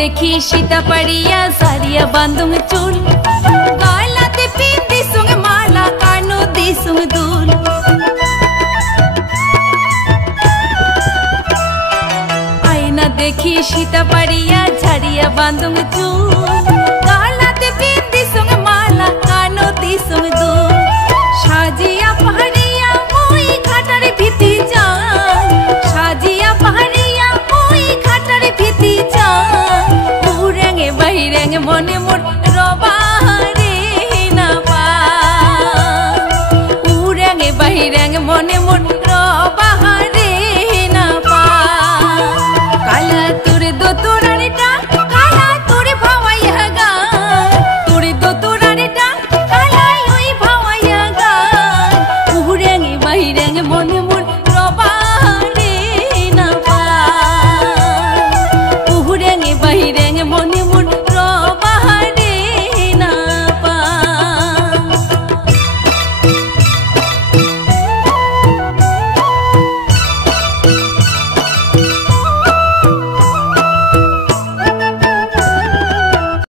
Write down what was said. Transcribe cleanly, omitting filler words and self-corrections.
देखी सीता पड़िया सारिया बांधुंग चूल गालाते पीती सुंग माला कानो दी सुंग दूल आईना देखी सीता पड़िया झड़िया बांधुंग चूल गालाते पीती सुंग माला कानो दी सुंग दूल साजिया पहाड़िया मोई घाटार भीती जान साजिया पहाड़िया मोई घाटार भीती जान उरेंगे बहिरेंगे मने मोर रबारे ना पा उरेंगे बहिरेंगे मने मोर